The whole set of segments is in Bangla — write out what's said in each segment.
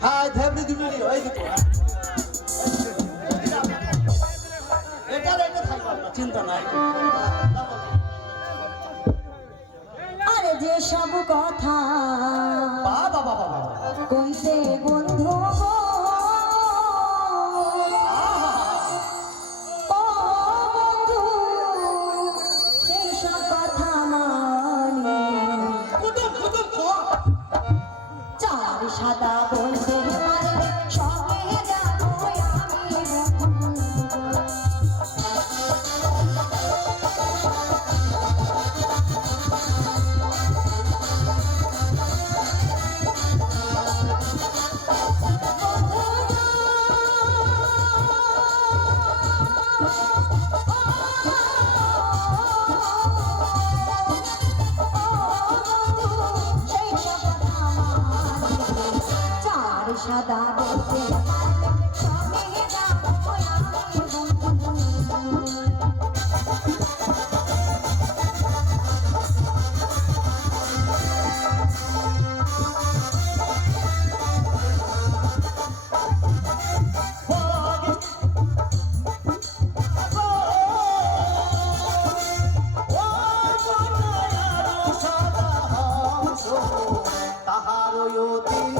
হ্যাঁ ধেবড়ি দুটো ওই দুটো এটা থাকবে না চিন্তা নাই আরে যে সব কথা বাবা বাবা বাবা কইতে বন্ধু গো ও বন্ধু সেই সব কথা মানে চার সাদা বলতে পারে সঙ্গে যাবো আমি সাদা বলতে সঙ্গে যাবো আমি তাহার দিন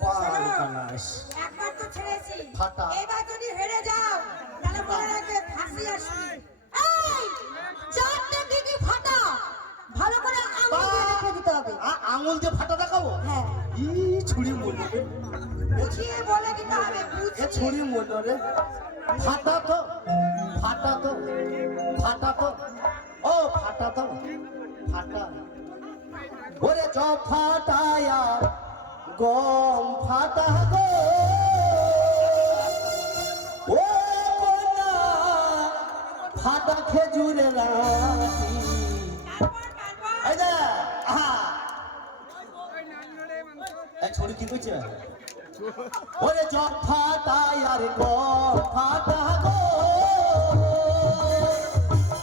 বাস একবার তো ছেড়েছি ফাটা। এবার যদি হেরে যাও তাহলে মনে রাখবে ফাঁসি আসবে এই চারটে দিদি ফাটা ভালো করে আঙুল দিয়ে রেখে দিতে হবে আঙুল দিয়ে ফাটা দেখাবো হ্যাঁ ই ছুরি মরবে বুঝিয়ে বলে দিতে হবে এ বুঝিয়ে ছুরি মরবে রে ফাটা তো ফাটা তো ফাটা তো ও ফাটা তো ফাটা ওরে চ ফাটায়া গম ফাটা গো ও কন্যা ফাটা খেজুরের রাতি এই যে আহা এই ছড়ি কি কইছে ওরে চ ফাটায়া রে গম ফাটা গো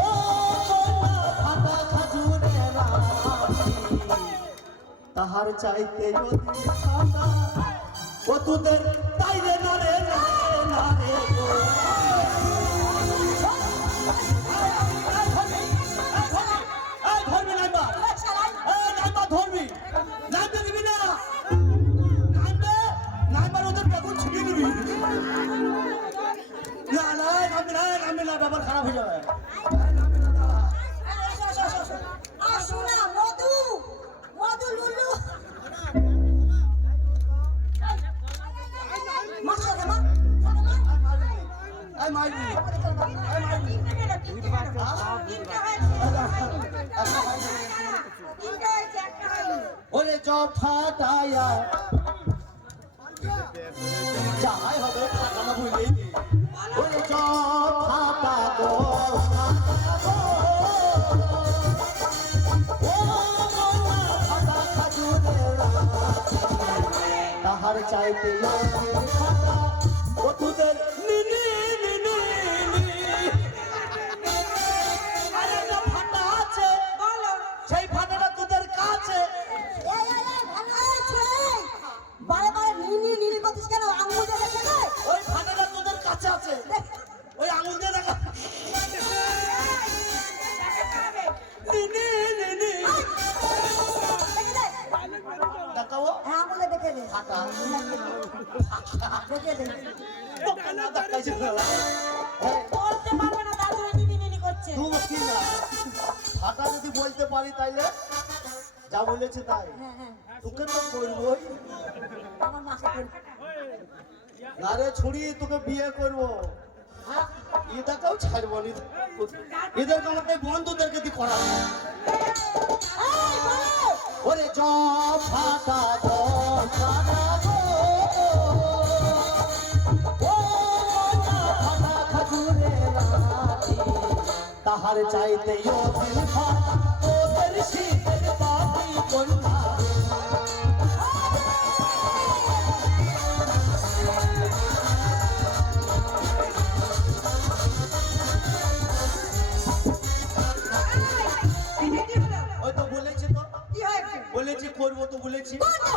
ও কন্যা ফাটা খেজুরের রাতি তাহার চাইতে যদি ফাটা ও তোদের তাইরে না রে না রে না রে গো এই ধরবি নাইবা এই নাইবা ধরবি নাইবে দিবি না নাইবার ওদের বেগুন ছিঁড়ে দিবি না না নামবে না ব্যাপার খারাপ হয়ে যাবে আসো না মধু মধু লুলু মাসা মা এই মাইবি ওরে চ ফাটায়া যাই হবে ফাটা না বুঝলেই ওরে চ ফাটা গো ফাটা গো ও মনা ফাটা খাজুরের রাতি তাহার চাইতে ফাটা ও তোদের নিনি নিনি আরে একটা ফাটা আছে বলো সেই ফাটাটা তোদের কাছে বারে বারে নীলি নীলি করছিস কেন আঙুল দিয়ে রেখে দে ওই ফাটাটা তোদের কাছে আছে ওই আঙুল দিয়ে দেখা নিনি নিনি দেখাবো হ্যাঁ আঙুলে দেখে দে ফাটা দেখে দে কেন দেখাইছে বলতে পারবে না তার জন্য নীলি নীলি করছে তুই কি না ফাটা যদি বলতে পারি তাইলে যা বলেছে তাই হ্যাঁ হ্যাঁ তোকে তো করবোই আমার মাসে করে না রে ছুরি তোকে বিয়ে করবো এটাকেও ছাড়বো নি এদেরকে আমাকে বন্ধুদেরকে দিয়ে করা এই বলো ওরে চ ফাটা গো ফাটা গো ও মনা ফাটা খাজুরের রাতি তাহার চাইতে ও দিল ফাটা ওদের শীতের পাপি কন্যা ওই তো বলেছি তো কি হয়েছে বলেছি করবো তো বলেছি করতে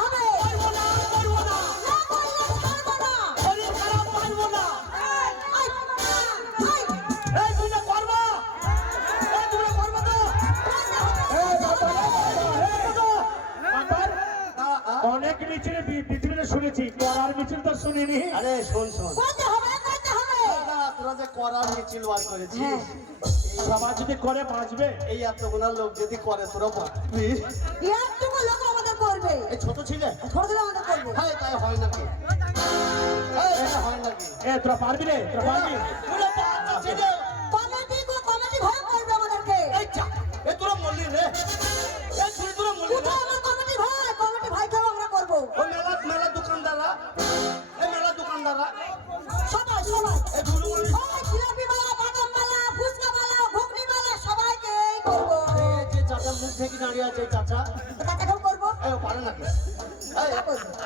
হবে করবো না করবো না না করলে ছাড়বো না শরীর খারাপ পারবো না এই এই তুই না করবা এই তুমি না করবা তো অনেক মিছিলে পৃথিবীতে শুনেছি করার মিছিল তো শুনিনি। আরে শোন শোন করতে হবে দাদা, তোরা যে করার মিছিল বার করেছিস হ্যাঁ। সমাজ যদি করে বাঁচবে। এই এতগুলা লোক যদি করে তোরা বাঁচবি একটুকু লোক আমাদের করবে এই ছোট ছিলে ছোট দিলে আমাদের করবে হ্যাঁ তাই হয় নাকি এটা হয় নাকি তোরা পারবি রে, তোরা পারবি। তোরা বাচ্চা ছিলে কমিটি ঘর করবে আমাদেরকে এই চা এ তোরা মরলি রে এই ছুরি তোরা মরলি রে কোথায় আমার কমিটি ভাইকেও আমরা করবো ওই মেলা দোকানদাররা এই মেলা দোকানদাররা সবাই এই ঝুলু মারি সবাই জিলাপি মালা বাদাম মালা ফুচকা মালা ঘুগনি মালা সবাইকে এই করবো যে চাচা মুখ থেকে দাঁড়িয়ে আছে চাচা তাকেও করবো এই পারে নাকি এই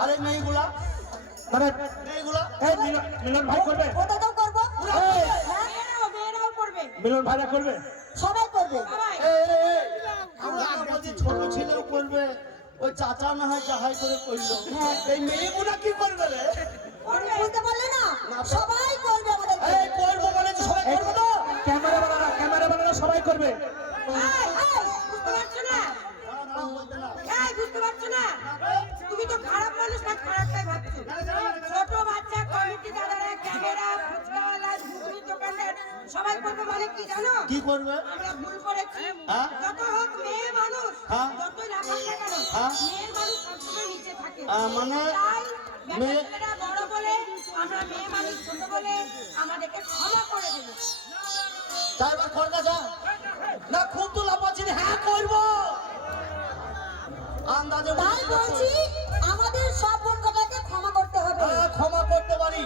আরে মেয়েগুলা মানে মেয়েগুলা এই মিলন ভাই করবে, ওটাকেও করবো এই। মেয়েরাও করবে মিলন ভাইরা করবে। সবাই করবে আমরা বলছি ছোট ছেলেও করবে ওই চাচা না হয় যাহাই করে করলো এই মেয়েগুলা কি করবে রে বুঝতে পারলে না সবাই করবে আমাদেরকে এই করবো বলে যে সবাই করবো না ক্যামেরাম্যানরা সবাই করবে। বুঝতে পারছো না বলতে না বুঝতে পারছো না তুমি তো খারাপ মানুষ সবাই করবে মানে কি জানো? কি করবে? আমরা ভুল করেছি। হ্যাঁ? যত হোক মেয়ে মানুষ, হ্যাঁ? যতই রাখাল না কেন, হ্যাঁ? মেয়ের মানুষ সবসময় নিচে থাকে। মানে তাই মেয়ে- বেটা ছেলেরা বড় বলে, আমরা মেয়ে মানুষ ছোট বলে আমাদেরকে ক্ষমা করে দেবে। তাই এবার করবে যা না, খুব তো লাফাচ্ছি, হ্যাঁ করবো আন্দাজে তাই বলছি আমাদের সব বোন কটাকে ক্ষমা করতে হবে। হ্যাঁ, ক্ষমা করতে পারি।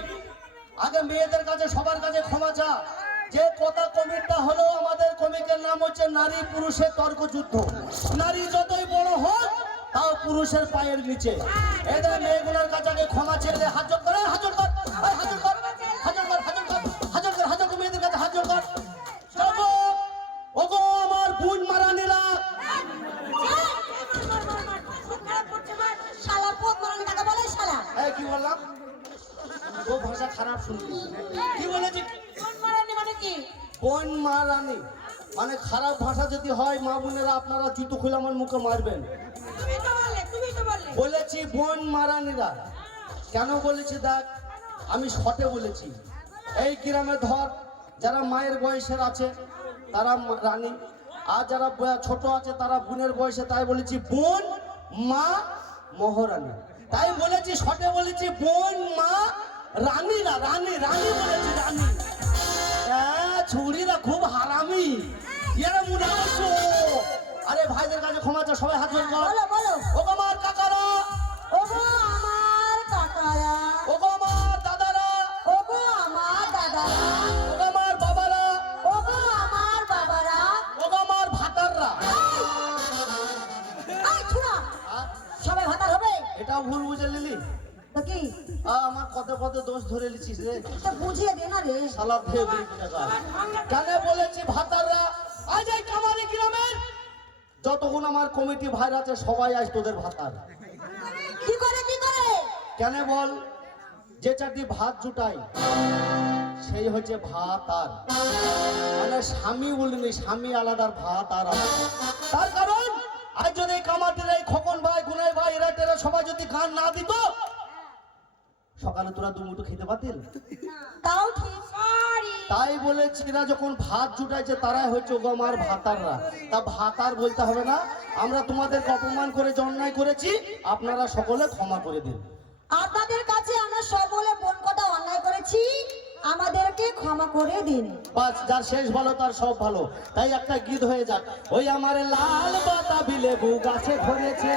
আগে মেয়েদের কাছে সবার কাছে ক্ষমা চা। যে কথা কমিটা হলো, আমাদের কমিটির নাম হচ্ছে নারী পুরুষের তর্ক যুদ্ধ। নারী যতই বড় হোক তাও পুরুষের পায়ের নিচে। এদের মেয়েগুলোর কাছে আগে ক্ষমা চেয়ে হাজর করে, হাজর কর, এই হাজর কর, হাজর কর, হাজর কর, হাজর কর, হাজর কর, মেয়েদের কাছে হাজর কর। চলো ওগো আমার বোন মারানিরা, শালা পোত মারানি টাকা বলে শালা। এই কি বললাম? ও ভাষা খারাপ শুনলি। কি বলেছি? পোত মারানি মানে কি? বোন মারানি মানে খারাপ ভাষা যদি হয়, মা বোনেরা আপনারা জুতো খুলে আমার মুখে মারবেন। তুমি তো বললে। বলেছি বোন মারানিরা। কেন বলেছি দেখ, আমি শটে বলেছি। এই গ্রামে ধর যারা মায়ের বয়সের আছে তারা রানী, আর যারা ছোট আছে তারা বোনের বয়সে, তাই বলেছি বোন মা মহারানী। তাই বলেছি শটে বলেছি বোন মা রানীরা, রানী রানী বলেছি, রানী। ছুরিরা খুব হারামি, এরা মুড়ে আসো। আরে ভাইদের কাছে ক্ষমা চা, সবাই হাত জোড় কর। বলো বলো। ও আমার কাকারা, ওগো আমার কাকারা, ও আমার দাদারা, ওগো আমার দাদারা, ও আমার বাবারা, ওগো আমার বাবারা। ও আমার ভাতাররা। এই ছুরা, সবাই ভাতার হবে? এটাও ভুল বুঝে নিলি? তো কি? আমার কত কত দোষ ধরে লিছিস রে, তো বুঝিয়ে দে না রে। শালা ফেব্রিক টাকা। কেন বলেছি ভাতাররা? আজ এই কামারি গ্রামের যতক্ষণ আমার কমিটি ভাইরা আছে সবাই আজ তোদের ভাতার। কি করে কি করে? কেন বল? যে চারটি ভাত জুটাই সেই হচ্ছে ভাত, আর মানে স্বামী বলিনি, স্বামী আলাদার ভাত আর আলাদা। তার কারণ আজ যদি এই কামাটির এই খোকন ভাই, গুনাই ভাই, এরা টেরা সবাই যদি গান না দিত, সকালে তোরা দুমুঠো খেতে পাতিল? তাও ঠিক। সরি। তাই বলেছি এরা যখন ভাত জুটাইছে তারাই হচ্ছে আমার ভাতাররা। তা ভাতার বলতে হবে না। আমরা তোমাদেরকে অপমান করে যে অন্যায় করেছি আপনারা সকলে ক্ষমা করে দিন। আপনাদের কাছে আমরা সকলে বোন কটা অন্যায় করেছি, আমাদেরকে ক্ষমা করে দিন। বাস, যার শেষ ভালো তার সব ভালো। তাই একটা গীত হয়ে যাক। ওই আমার লাল বাতাবি লেবু গাছে ধরেছে,